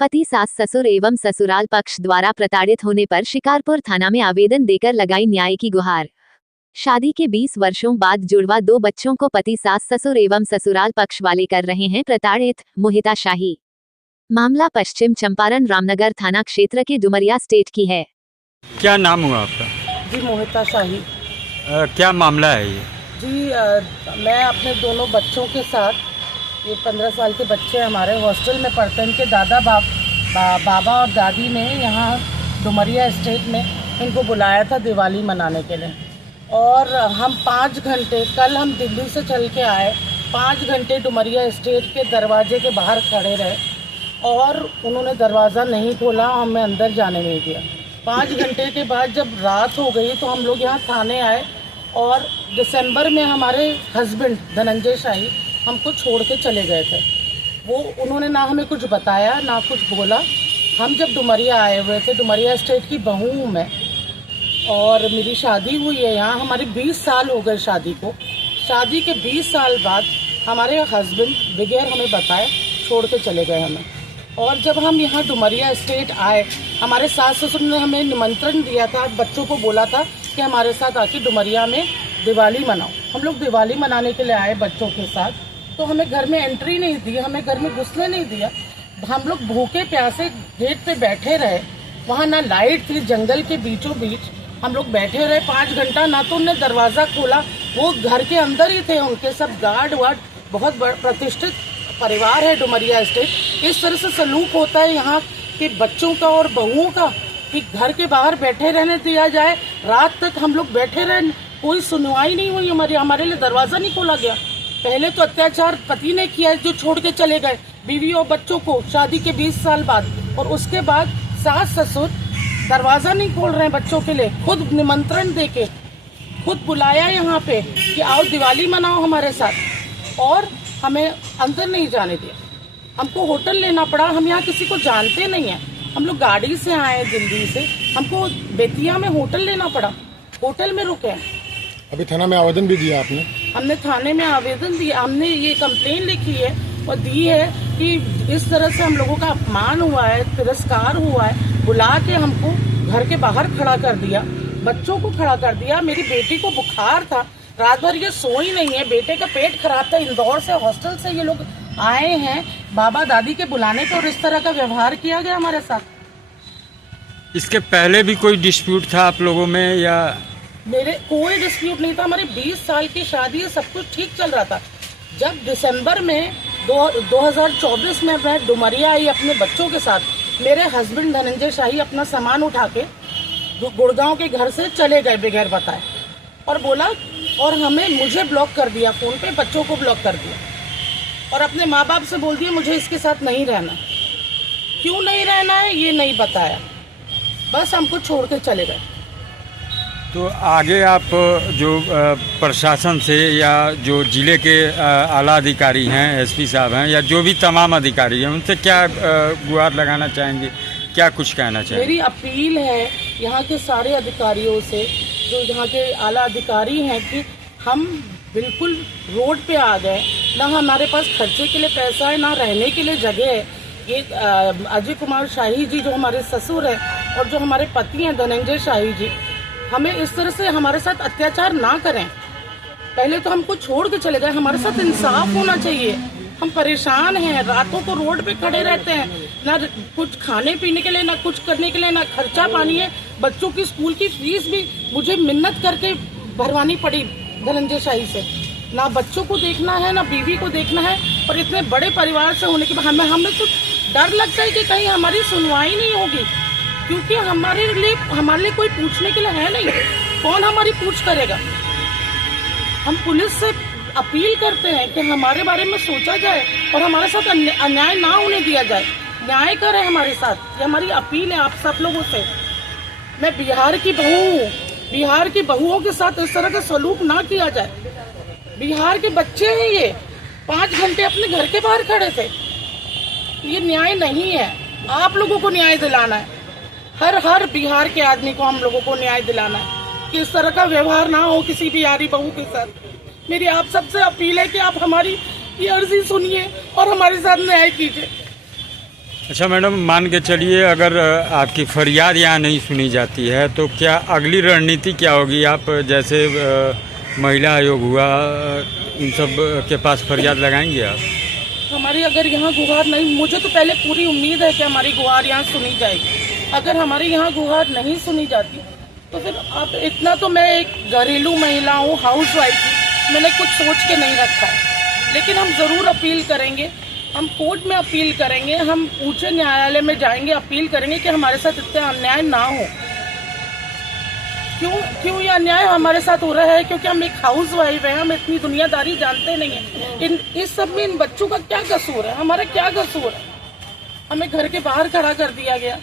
पति सास ससुर एवं ससुराल पक्ष द्वारा प्रताड़ित होने पर शिकारपुर थाना में आवेदन देकर लगाई न्याय की गुहार। शादी के 20 वर्षों बाद जुड़वा 2 बच्चों को पति सास ससुर एवं ससुराल पक्ष वाले कर रहे हैं प्रताड़ित। मोहिता शाही। मामला पश्चिम चंपारण रामनगर थाना क्षेत्र के डुमरिया स्टेट की है। क्या नाम हुआ आपका? जी मोहिता शाही। क्या मामला है ये? जी मैं अपने दोनों बच्चों के साथ, ये 15 साल के बच्चे हमारे हॉस्टल में पढ़ते हैं। इनके बाबा और दादी ने यहाँ डुमरिया स्टेट में इनको बुलाया था दिवाली मनाने के लिए, और हम 5 घंटे, कल हम दिल्ली से चल के आए, 5 घंटे डुमरिया स्टेट के दरवाजे के बाहर खड़े रहे और उन्होंने दरवाज़ा नहीं खोला, हमें अंदर जाने नहीं दिया। 5 घंटे के बाद जब रात हो गई तो हम लोग यहाँ थाने आए, और दिसंबर में हमारे हस्बैंड धनंजय शाही हमको छोड़ के चले गए थे। वो उन्होंने ना हमें कुछ बताया ना कुछ बोला। हम जब डुमरिया आए हुए थे, डुमरिया स्टेट की बहू हूँ मैं, और मेरी शादी हुई है यहाँ। हमारी 20 साल हो गए शादी को। शादी के 20 साल बाद हमारे हस्बैंड बगैर हमें बताए छोड़ के चले गए हमें। और जब हम यहाँ डुमरिया स्टेट आए, हमारे सास ससुर ने हमें निमंत्रण दिया था, बच्चों को बोला था कि हमारे साथ आके डुमरिया में दिवाली मनाओ। हम लोग दिवाली मनाने के लिए आए बच्चों के साथ, तो हमें घर में एंट्री नहीं दी, हमें घर में घुसने नहीं दिया। हम लोग भूखे प्यासे गेट पे बैठे रहे। वहाँ ना लाइट थी, जंगल के बीचों बीच हम लोग बैठे रहे 5 घंटा। ना तो उन्हें दरवाज़ा खोला, वो घर के अंदर ही थे, उनके सब गार्ड वार्ड। बहुत प्रतिष्ठित परिवार है डुमरिया स्टेट। इस तरह से सलूक होता है यहाँ के बच्चों का और बहुओं का कि घर के बाहर बैठे रहने दिया जाए। रात तक हम लोग बैठे रहे, कोई सुनवाई नहीं हुई हमारे लिए दरवाज़ा नहीं खोला गया। पहले तो अत्याचार पति ने किया जो छोड़ के चले गए बीवी और बच्चों को शादी के 20 साल बाद, और उसके बाद सास ससुर दरवाज़ा नहीं खोल रहे हैं बच्चों के लिए। खुद निमंत्रण देके खुद बुलाया यहाँ पे कि आओ दिवाली मनाओ हमारे साथ, और हमें अंदर नहीं जाने दिया। हमको होटल लेना पड़ा। हम यहाँ किसी को जानते नहीं हैं, हम लोग गाड़ी से आए दिल्ली से, हमको बेतिया में होटल लेना पड़ा, होटल में रुके हैं। अभी थाना में आवेदन भी दिया आपने? हमने थाने में आवेदन दिया, हमने ये कंप्लेन लिखी है और दी है कि इस तरह से हम लोगों का अपमान हुआ है, तिरस्कार हुआ है। बुला के हमको घर के बाहर खड़ा कर दिया, बच्चों को खड़ा कर दिया। मेरी बेटी को बुखार था, रात भर ये सोई नहीं है, बेटे का पेट खराब था। इंदौर से हॉस्टल से ये लोग आए हैं बाबा दादी के बुलाने पे, और इस तरह का व्यवहार किया गया हमारे साथ। इसके पहले भी कोई डिस्प्यूट था आप लोगों में या? मेरे कोई डिस्प्यूट नहीं था। हमारी 20 साल की शादी है, सब कुछ ठीक चल रहा था। जब दिसंबर में 2024 में मैं डुमरिया आई अपने बच्चों के साथ, मेरे हस्बैंड धनंजय शाही अपना सामान उठा के गुड़गांव के घर से चले गए बगैर बताए, और बोला, और मुझे ब्लॉक कर दिया फ़ोन पे, बच्चों को ब्लॉक कर दिया, और अपने माँ बाप से बोल दिया मुझे इसके साथ नहीं रहना। क्यों नहीं रहना है ये नहीं बताया, बस हमको छोड़ के चले गए। तो आगे आप जो प्रशासन से या जो जिले के आला अधिकारी हैं, एसपी साहब हैं, या जो भी तमाम अधिकारी हैं, उनसे क्या गुहार लगाना चाहेंगे, क्या कुछ कहना चाहेंगे? मेरी अपील है यहाँ के सारे अधिकारियों से, जो यहाँ के आला अधिकारी हैं, कि हम बिल्कुल रोड पे आ गए। ना हमारे पास खर्चे के लिए पैसा है, ना रहने के लिए जगह है। ये अजय कुमार शाही जी जो हमारे ससुर हैं, और जो हमारे पति हैं धनंजय शाही जी, हमें इस तरह से हमारे साथ अत्याचार ना करें। पहले तो हमको छोड़ के चले गए, हमारे साथ इंसाफ होना चाहिए। हम परेशान हैं, रातों को रोड पे खड़े रहते हैं, ना कुछ खाने पीने के लिए, ना कुछ करने के लिए, ना खर्चा पानी है। बच्चों की स्कूल की फीस भी मुझे मिन्नत करके भरवानी पड़ी धनंजय शाही से। ना बच्चों को देखना है, ना बीवी को देखना है, और इतने बड़े परिवार से होने के बाद हमें तो डर लगता है कि कहीं हमारी सुनवाई नहीं होगी, क्योंकि हमारे लिए कोई पूछने के लिए है नहीं। कौन हमारी पूछ करेगा? हम पुलिस से अपील करते हैं कि हमारे बारे में सोचा जाए और हमारे साथ अन्याय ना होने दिया जाए, न्याय करें हमारे साथ। ये हमारी अपील है आप सब लोगों से। मैं बिहार की बहू हूँ, बिहार की बहुओं के साथ इस तरह का सलूक ना किया जाए। बिहार के बच्चे हैं ये, 5 घंटे अपने घर के बाहर खड़े थे। ये न्याय नहीं है, आप लोगों को न्याय दिलाना है। हर बिहार के आदमी को हम लोगों को न्याय दिलाना है कि इस तरह का व्यवहार ना हो किसी बिहारी बहू के साथ। मेरी आप सबसे अपील है कि आप हमारी ये अर्जी सुनिए और हमारे साथ न्याय कीजिए। अच्छा मैडम, मान के चलिए अगर आपकी फरियाद यहाँ नहीं सुनी जाती है तो क्या अगली रणनीति क्या होगी? आप जैसे महिला आयोग हुआ, इन सब के पास फरियाद लगाएंगे आप? हमारी अगर यहाँ गुहार नहीं, मुझे तो पहले पूरी उम्मीद है कि हमारी गुहार यहाँ सुनी जाएगी। अगर हमारी यहाँ गुहार नहीं सुनी जाती तो फिर आप इतना तो मैं एक घरेलू महिला हूँ, हाउस वाइफ हूँ, मैंने कुछ सोच के नहीं रखा है। लेकिन हम ज़रूर अपील करेंगे, हम कोर्ट में अपील करेंगे, हम उच्च न्यायालय में जाएंगे, अपील करेंगे कि हमारे साथ इतना अन्याय ना हो। क्यों ये अन्याय हमारे साथ हो रहा है? क्योंकि हम एक हाउस वाइफ है, हम इतनी दुनियादारी जानते नहीं है। इस सब में इन बच्चों का क्या कसूर है? हमारा क्या कसूर है? हमें घर के बाहर खड़ा कर दिया गया।